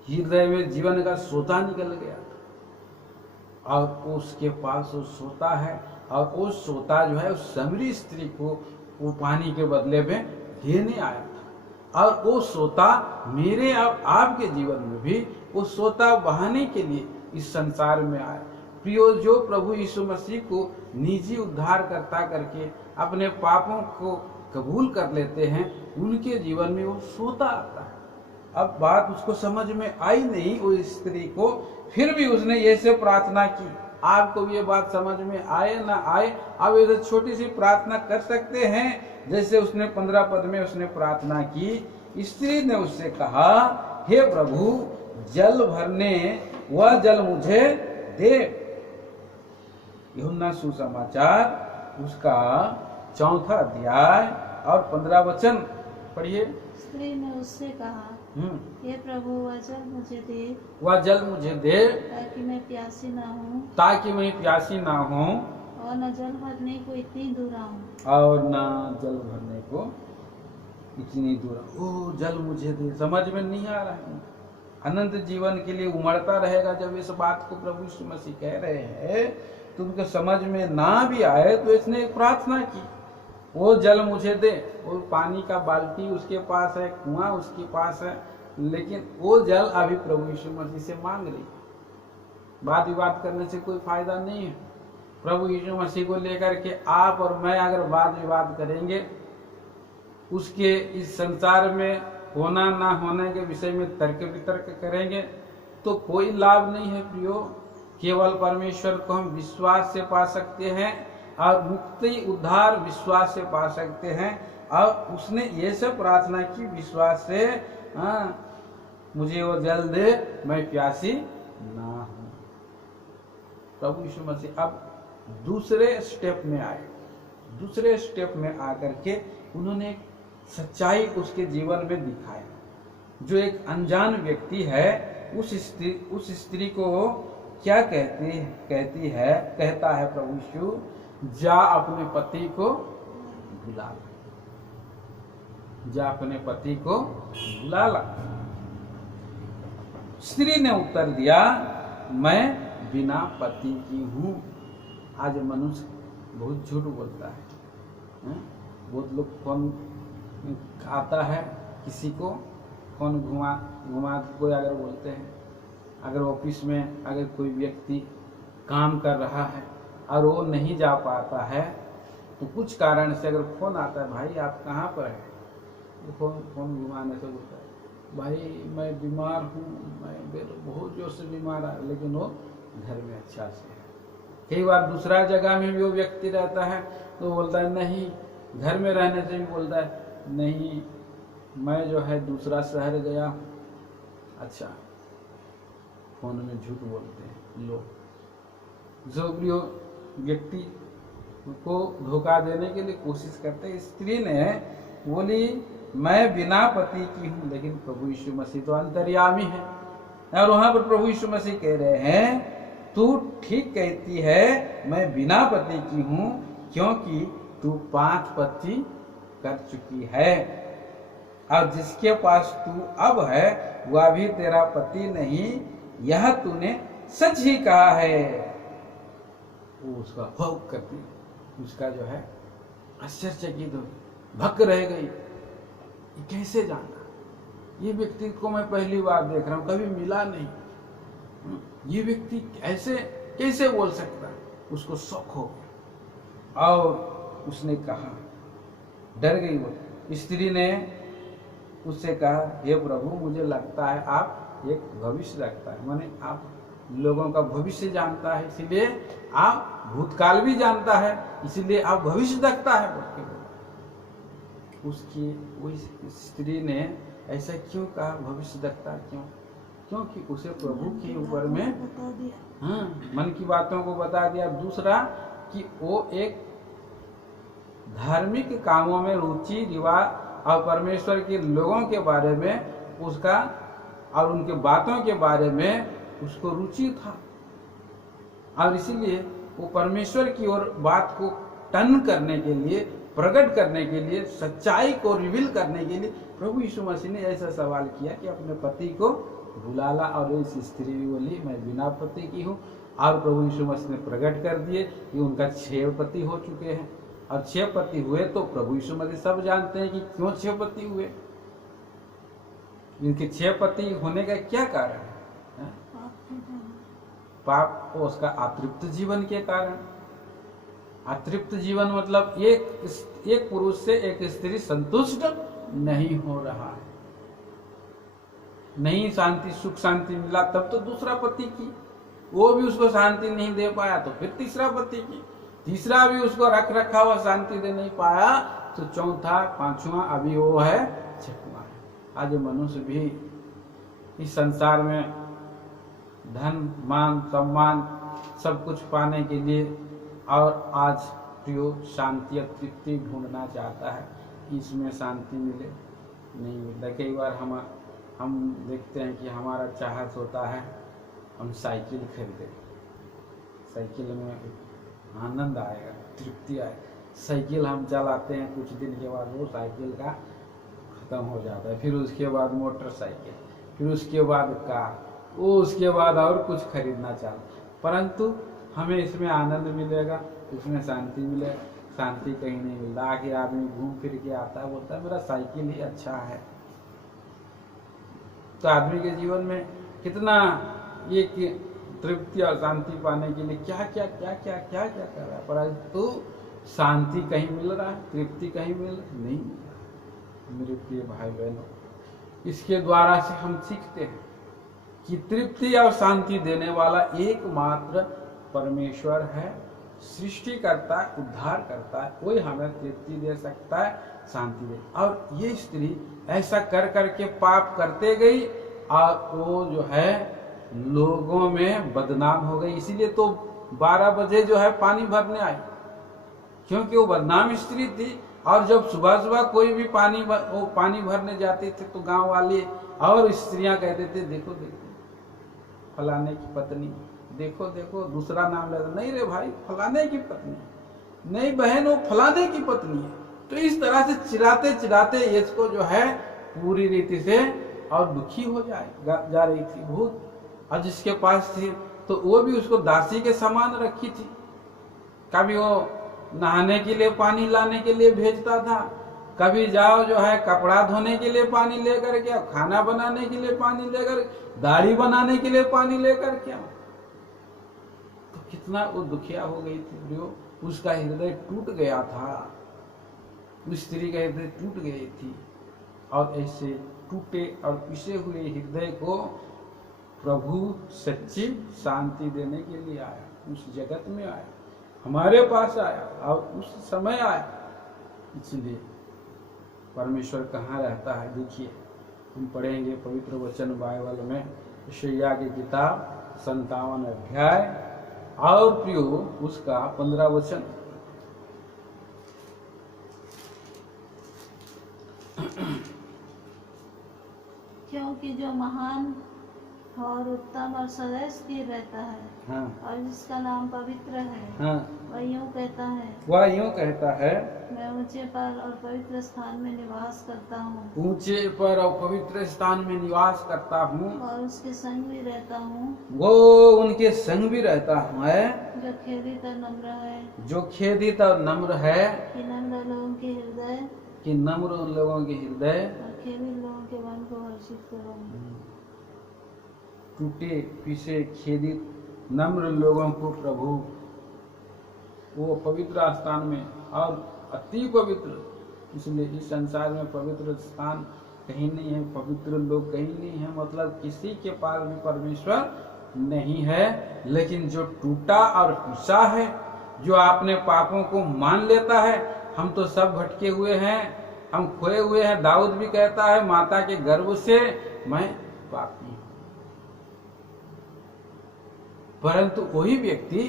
हृदय में जीवन का सोता निकल गया था, और उसके पास वो सोता है, और वो सोता जो है उस समरी स्त्री को वो पानी के बदले में देने आया था। और वो सोता मेरे और आपके जीवन में भी वो सोता बहाने के लिए इस संसार में आया। प्रियो, जो प्रभु यीशु मसीह को निजी उद्धारकर्ता करके अपने पापों को कबूल कर लेते हैं, उनके जीवन में वो सोता आता है। अब बात उसको समझ में आई नहीं वो स्त्री को, फिर भी उसने ऐसे प्रार्थना की। आपको ये बात समझ में आए ना आए, अब ऐसे छोटी सी प्रार्थना कर सकते हैं, जैसे उसने 15 पद में उसने प्रार्थना की। स्त्री ने उससे कहा, हे प्रभु, जल भरने वह जल मुझे दे। यूहन्ना सुसमाचार उसका 4 अध्याय और 15 वचन पढ़िए। स्त्री ने उससे कहा, हे प्रभु, वह जल मुझे दे, वह जल मुझे दे, ताकि मैं प्यासी ना हूँ, ताकि मैं प्यासी ना हूँ, और न जल भरने को इतनी दूर आऊं, और न जल भरने को इतनी दूर। ओ जल मुझे दे, समझ में नहीं आ रहा है। अनंत जीवन के लिए उमड़ता रहेगा। जब इस बात को प्रभु यीशु मसीह कह रहे हैं तो उनको समझ में ना भी आए, तो इसने एक प्रार्थना की, वो जल मुझे दे। वो पानी का बाल्टी उसके पास है, कुआं उसके पास है, लेकिन वो जल अभी प्रभु यीशु मसीह से मांग रही। वाद विवाद करने से कोई फायदा नहीं है। प्रभु यीशु मसीह को लेकर के आप और मैं अगर वाद विवाद करेंगे, उसके इस संसार में होना ना होने के विषय में तर्क वितर्क करेंगे, तो कोई लाभ नहीं है। प्रियो, केवल परमेश्वर को हम विश्वास से पा सकते हैं, और मुक्ति उद्धार विश्वास से पा सकते हैं। और उसने ये सब प्रार्थना की विश्वास से, मुझे वो जल दे, मैं प्यासी ना हूं। प्रभु यीशु मसीह अब दूसरे स्टेप में आए। दूसरे स्टेप में आकर के उन्होंने सच्चाई उसके जीवन में दिखाया। जो एक अनजान व्यक्ति है, उस स्त्री को क्या कहता है प्रभु यीशु, जा अपने पति को बुला ला, जा अपने पति को बुला ला। स्त्री ने उत्तर दिया, मैं बिना पति की हूँ। आज मनुष्य बहुत झूठ बोलता है, बहुत लोग फोन आता है किसी को, फोन घुमा कोई अगर बोलते हैं, अगर ऑफिस में अगर कोई व्यक्ति काम कर रहा है और वो नहीं जा पाता है तो कुछ कारण से अगर फोन आता है, भाई आप कहाँ पर हैं, तो फोन घुमाने से बोलता है भाई मैं बीमार हूँ, मैं बहुत जोर से बीमार है, लेकिन वो घर में अच्छा से है। कई बार दूसरा जगह में भी वो व्यक्ति रहता है तो बोलता है नहीं, घर में रहने से भी बोलता है नहीं मैं जो है दूसरा शहर गया। अच्छा, फोन में झूठ बोलते हैं लोग, जो व्यक्ति को धोखा देने के लिए कोशिश करते हैं। स्त्री ने बोली मैं बिना पति की हूँ, लेकिन प्रभु यीशु मसीह तो अंतर्यामी है, और वहां पर प्रभु यीशु मसीह कह रहे हैं तू ठीक कहती है, मैं बिना पति की हूँ, क्योंकि तू 5 पति कर चुकी है, और जिसके पास तू अब है वह भी तेरा पति नहीं, यह तूने सच ही कहा है। वो उसका भौंक करती, उसका जो है आश्चर्यचकित हो, भक्क रह गई, कैसे जाना, ये व्यक्ति को मैं पहली बार देख रहा हूँ, कभी मिला नहीं, ये व्यक्ति ऐसे कैसे बोल सकता है। उसको शौक हो गया और उसने कहा, डर गई वो स्त्री ने उससे कहा हे प्रभु मुझे लगता है आप एक भविष्य रखता है, माने आप लोगों का भविष्य जानता है, इसीलिए आप भूतकाल भी जानता है, इसीलिए आप भविष्य रखता है। उसकी उस स्त्री ने ऐसा क्यों कहा, भविष्य रखता क्यों? क्योंकि उसे प्रभु के ऊपर में मन की बातों को बता दिया। दूसरा कि वो एक धार्मिक कामों में रुचि रिवाज और परमेश्वर के लोगों के बारे में उसका और उनके बातों के बारे में उसको रुचि था, और इसीलिए वो परमेश्वर की ओर बात को टर्न करने के लिए, प्रकट करने के लिए, सच्चाई को रिवील करने के लिए प्रभु यीशु मसीह ने ऐसा सवाल किया कि अपने पति को बुला ला। और इस स्त्री भी बोली मैं बिना पति की हूँ, और प्रभु यीशु मसीह ने प्रकट कर दिए कि उनका 6 पति हो चुके हैं, और 6 पति हुए तो प्रभु यीशु मसीह सब जानते हैं कि क्यों 6 पति हुए, इनके 6 पति होने का क्या कारण है? पाप को उसका अतृप्त जीवन के कारण। अतृप्त जीवन मतलब एक पुरुष से एक स्त्री संतुष्ट नहीं हो रहा है, नहीं शांति सुख शांति मिला, तब तो दूसरा पति की, वो भी उसको शांति नहीं दे पाया तो फिर तीसरा पति की, तीसरा भी उसको रख रखा हुआ शांति दे नहीं पाया तो चौथा, पांचवा, अभी वो है 6वां है। आज मनुष्य भी इस संसार में धन मान सम्मान सब कुछ पाने के लिए और आज प्रियो शांति और तृप्ति ढूंढना चाहता है, इसमें शांति मिले, नहीं मिलता। कई बार हम देखते हैं कि हमारा चाहत होता है हम साइकिल खरीदें, साइकिल में आनंद आएगा, तृप्ति आएगा, साइकिल हम चलाते हैं, कुछ दिन के बाद वो साइकिल का खत्म हो जाता है, फिर उसके बाद मोटरसाइकिल, फिर उसके बाद कार, वो उसके बाद और कुछ खरीदना चाहते, परंतु हमें इसमें आनंद मिलेगा, इसमें शांति मिलेगा, शांति कहीं नहीं मिलता। आखिर आदमी घूम फिर के आता है, बोलता है मेरा साइकिल ही अच्छा है। तो आदमी के जीवन में कितना एक तृप्ति और शांति पाने के लिए क्या क्या कर रहा है, परंतु शांति कहीं मिल रहा है, तृप्ति कहीं नहीं मिल रहा है। मेरे प्रिय भाई बहनों, इसके द्वारा से हम सीखते हैं कि तृप्ति और शांति देने वाला एकमात्र परमेश्वर है, सृष्टि करता है, उद्धार करता है, कोई हमें तृप्ति दे सकता है, शांति दे। और ये स्त्री ऐसा कर करके पाप करते गई और वो जो है लोगों में बदनाम हो गई। इसीलिए तो 12 बजे जो है पानी भरने आई, क्योंकि वो बदनाम स्त्री थी। और जब सुबह सुबह कोई भी पानी भरने जाते थे तो गांव वाले और स्त्रियां कहते थे देखो देखो फलाने की पत्नी, देखो देखो, दूसरा नाम लेता, नहीं रे भाई फलाने की पत्नी, नहीं बहन वो फलाने की पत्नी है। तो इस तरह से चिढ़ाते चिढ़ाते इसको जो है पूरी रीति से और दुखी हो जा रही थी बहुत। और जिसके पास थी तो वो भी उसको दासी के समान रखी थी। कभी वो नहाने के लिए पानी लाने के लिए भेजता था, कभी जाओ जो है कपड़ा धोने के लिए पानी लेकर के, खाना बनाने के लिए पानी लेकर, दाढ़ी बनाने के लिए पानी लेकर के। तो कितना वो दुखिया हो गई थी, जो उसका हृदय टूट गया था, उस स्त्री का हृदय टूट गई थी। और ऐसे टूटे और पिसे हुए हृदय को प्रभु सच्ची शांति देने के लिए आया, उस जगत में आया, हमारे पास आया और उस समय आया। इसलिए परमेश्वर कहाँ रहता है, देखिए हम पढ़ेंगे पवित्र वचन बाइबल में, यशायाह की किताब 57 अध्याय और प्रियो उसका 15 वचन। क्योंकि जो महान और उत्तम और सदैव स्थिर रहता है, हाँ, और जिसका नाम पवित्र है, हाँ, वह यूं कहता है, मैं ऊंचे पर और पवित्र स्थान में निवास करता हूँ, ऊंचे पर और पवित्र स्थान में निवास करता हूँ, और उसके संग भी रहता हूँ, वो उनके संग भी रहता है, जो खेदित और नम्र है, जो खेदित और नम्र है, कि नम्र लोगों के हृदय कि नम्र उन लोगों के हृदय, और खेदित लोगों के मन को हर्षित करो। टूटे पिसे खेदित नम्र लोगों को प्रभु वो पवित्र स्थान में, और अति पवित्र, इसलिए इस संसार में पवित्र स्थान कहीं नहीं है, पवित्र लोग कहीं नहीं है, मतलब किसी के पास भी परमेश्वर नहीं है। लेकिन जो टूटा और पिसा है, जो अपने पापों को मान लेता है, हम तो सब भटके हुए हैं, हम खोए हुए हैं। दाऊद भी कहता है माता के गर्भ से मैं पापी हूं। परंतु वही व्यक्ति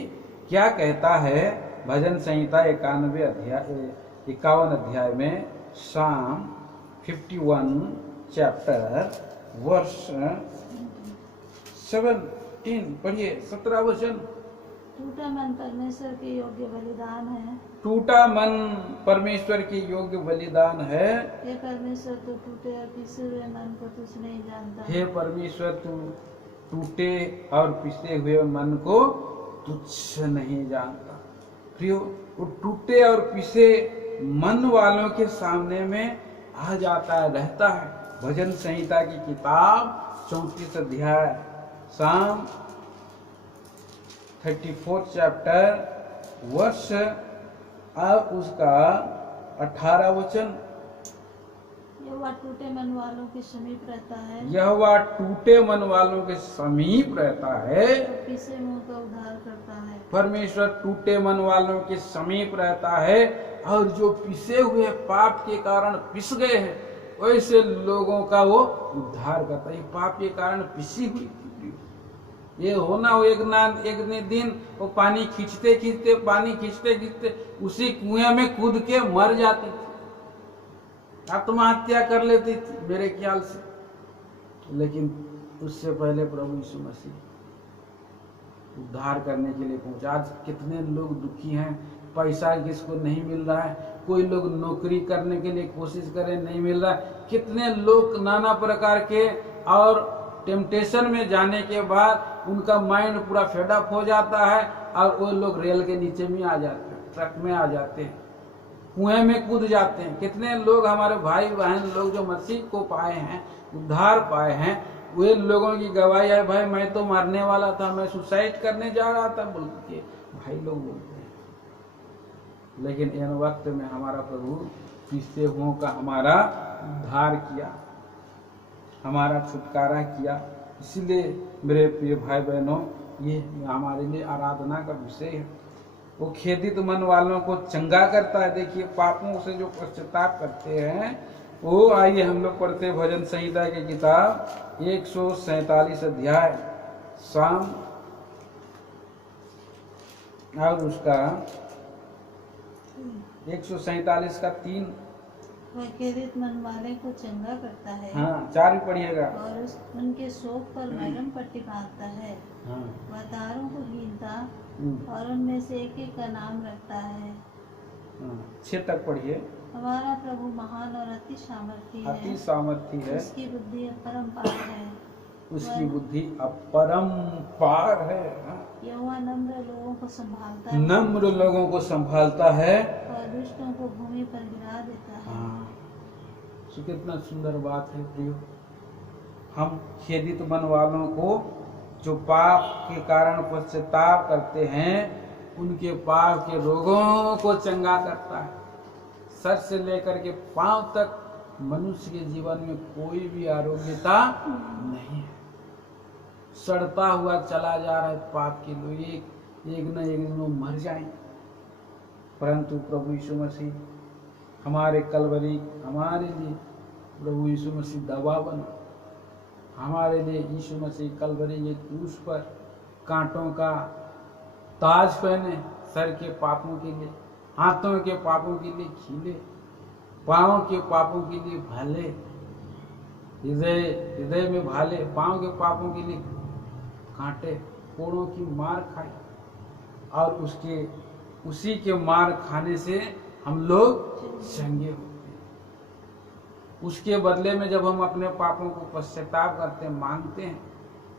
क्या कहता है, भजन संहिता 51 अध्याय में, साम 51 चैप्टर वर्ष 17 पढ़िए, 17 वचन। टूटा मन परमेश्वर के योग्य बलिदान है, टूटा मन परमेश्वर की योग्य बलिदान है। हे परमेश्वर, तू टूटे और पिसे हुए मन को तुझ नहीं जानता। हे परमेश्वर, तू टूटे और पिसे हुए मन को तुच्छ नहीं जानता। प्रियो, वो टूटे और पिसे मन वालों के सामने में आ जाता है, रहता है। भजन संहिता की किताब 34 अध्याय, साम 34 चैप्टर वर्ष और उसका 18 वचन। यहोवा टूटे मन वालों के समीप रहता है, यहोवा टूटे मन वालों के समीप रहता है, तो पिसे मुंह का उद्धार करता है। परमेश्वर टूटे मन वालों के समीप रहता है, और जो पिसे हुए पाप के कारण पिस गए हैं, वैसे लोगों का वो उद्धार करता है। पाप के कारण पिसी हुई थी, ये होना हो एक दिन वो पानी खींचते उसी कुएं में कूद के मर जाती थी, आत्महत्या कर लेती थी मेरे ख्याल से। लेकिन उससे पहले प्रभु यीशु मसीह उद्धार करने के लिए पहुंचा। आज कितने लोग दुखी हैं, पैसा किसको नहीं मिल रहा है, कोई लोग नौकरी करने के लिए कोशिश करें, नहीं मिल रहा है। कितने लोग नाना प्रकार के और टेम्पटेशन में जाने के बाद उनका माइंड पूरा फेडअप हो जाता है, और वो लोग रेल के नीचे में आ जाते हैं, ट्रक में आ जाते हैं, कुएं में कूद जाते हैं। कितने लोग हमारे भाई बहन लोग जो मसीह को पाए हैं, उद्धार पाए हैं, वे लोगों की गवाही है, भाई मैं तो मरने वाला था, मैं सुसाइड करने जा रहा था बोल के भाई लोग बोलते हैं। लेकिन इन वक्त में हमारा प्रभु पिसे हुओं का हमारा उद्धार किया, हमारा छुटकारा किया। इसलिए मेरे प्रिय भाई बहनों, ये हमारे लिए आराधना का विषय है। वो खेदित मन वालों को चंगा करता है। देखिए, पापों से जो पश्चाताप करते हैं, वो आइए हम लोग पढ़ते हैं भजन संहिता की किताब 147 अध्याय, साम और उसका 147 का 3। वह खेदित मन वाले को चंगा करता है, हाँ, 4 भी पढ़िएगा। और उनके शोक पर मरहम पट्टी बांधता है। हाँ, वह तारों को गिनता और उनमें से एक एक का नाम रखता है। 6 तक पढ़िए। हमारा प्रभु महान और अति सामर्थी अति है, सामर्थी है, उसकी बुद्धि अपरंपार है। उसकी बुद्धि अपरंपार है। यहोवा नम्र लोगों को संभालता है, नम्र लोगों को संभालता है और दुष्टों को भूमि पर गिरा देता है। हाँ, तो कितना सुंदर बात है प्रियो। हम खेदित मन वालों को जो पाप के कारण पश्चाताप करते हैं, उनके पाप के रोगों को चंगा करता है। सर से लेकर के पांव तक मनुष्य के जीवन में कोई भी आरोग्यता नहीं है। सड़ता हुआ चला जा रहा है पाप के लोग, एक न एक दिन वो मर जाएंगे। परंतु प्रभु यीशु मसीह हमारे कलवरी, हमारे लिए प्रभु यीशु मसीह दवा बना। हमारे लिए यीशु मसीह कलवरी के क्रूस पर कांटों का ताज पहने, सर के पापों के लिए, हाथों के पापों के लिए खीले, पाँव के पापों के लिए भाले, हृदय में भाले, पाँव के पापों के लिए कांटे, कोड़ों की मार खाई, और उसी के मार खाने से हम लोग चंगे होते हैं। उसके बदले में जब हम अपने पापों को पश्चाताप करते हैं, मांगते हैं,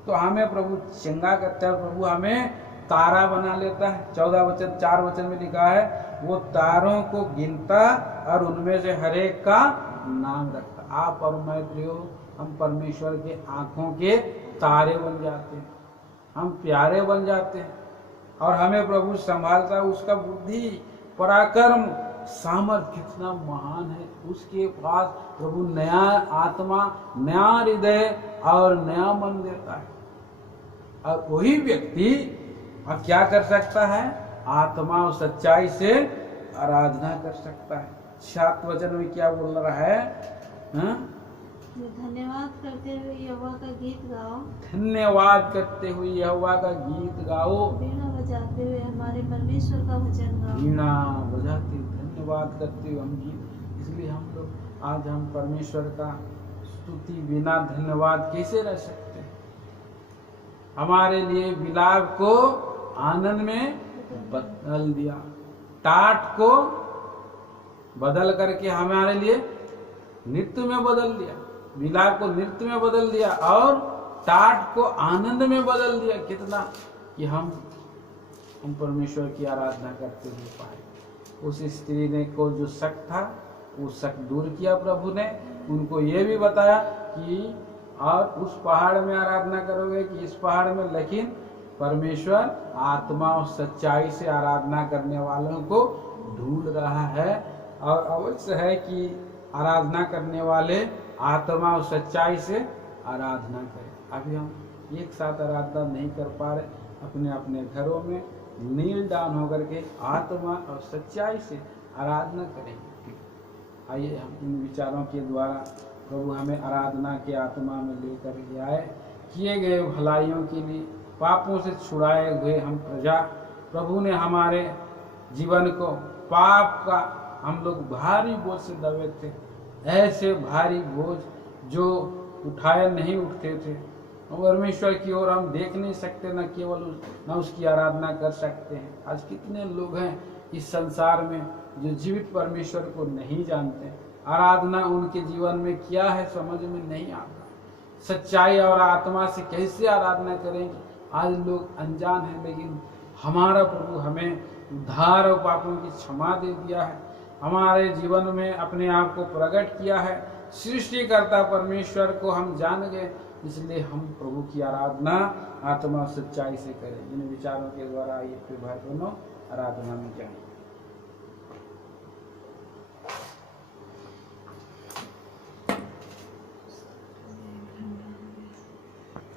तो हमें प्रभु चंगा करता है। प्रभु हमें तारा बना लेता है। 4 वचन में लिखा है, वो तारों को गिनता और उनमें से हर एक का नाम रखता। आप और मैं प्रियो, हम परमेश्वर के आंखों के तारे बन जाते हैं, हम प्यारे बन जाते हैं, और हमें प्रभु संभालता है। उसका बुद्धि, पराक्रम, सामर्थ्य कितना महान है। उसके पास प्रभु नया आत्मा, नया हृदय और नया मन देता है। और वही व्यक्ति अब क्या कर सकता है? आत्मा और सच्चाई से आराधना कर सकता है। 7 वचन में क्या बोल रहा है? धन्यवाद करते हुए यहोवा का गीत गाओ, धन्यवाद करते हुए यहोवा का गीत गाओ, वीणा बजाते हुए हमारे परमेश्वर का भजन गाओ। वीणा बजाते धन्यवाद करते हुए हम गीत, इसलिए हम लोग आज हम परमेश्वर का स्तुति बिना धन्यवाद कैसे रह सकते हैं? हमारे लिए विलाप को आनंद में बदल दिया, टाट को बदल करके हमारे लिए नृत्य में बदल दिया, विलाप को नृत्य में बदल दिया और टाट को आनंद में बदल दिया। कितना कि हम परमेश्वर की आराधना करते हुए पाए। उस स्त्री ने को जो शक था, वो शक दूर किया प्रभु ने। उनको ये भी बताया कि और उस पहाड़ में आराधना करोगे कि इस पहाड़ में, लेकिन परमेश्वर आत्मा और सच्चाई से आराधना करने वालों को ढूंढ रहा है। और अवश्य है कि आराधना करने वाले आत्मा और सच्चाई से आराधना करें। अभी हम एक साथ आराधना नहीं कर पा रहे, अपने अपने घरों में नील डाउन होकर के आत्मा और सच्चाई से आराधना करेंगे। आइए हम इन विचारों के द्वारा प्रभु हमें आराधना के आत्मा में लेकर के आए। किए गए भलाइयों के लिए, पापों से छुड़ाए हुए हम प्रजा, प्रभु ने हमारे जीवन को पाप का, हम लोग भारी बोझ से दबे थे, ऐसे भारी बोझ जो उठाए नहीं उठते थे। परमेश्वर की ओर हम देख नहीं सकते, न केवल न उसकी आराधना कर सकते हैं। आज कितने लोग हैं इस संसार में जो जीवित परमेश्वर को नहीं जानते। आराधना उनके जीवन में क्या है समझ में नहीं आता। सच्चाई और आत्मा से कैसे आराधना करेंगे? आज लोग अनजान हैं, लेकिन हमारा प्रभु हमें उद्धार और पापों की क्षमा दे दिया है, हमारे जीवन में अपने आप को प्रकट किया है। सृष्टिकर्ता परमेश्वर को हम जान गए, इसलिए हम प्रभु की आराधना आत्मा और सच्चाई से करें। इन विचारों के द्वारा आइए भाई दोनों आराधना में जाएं।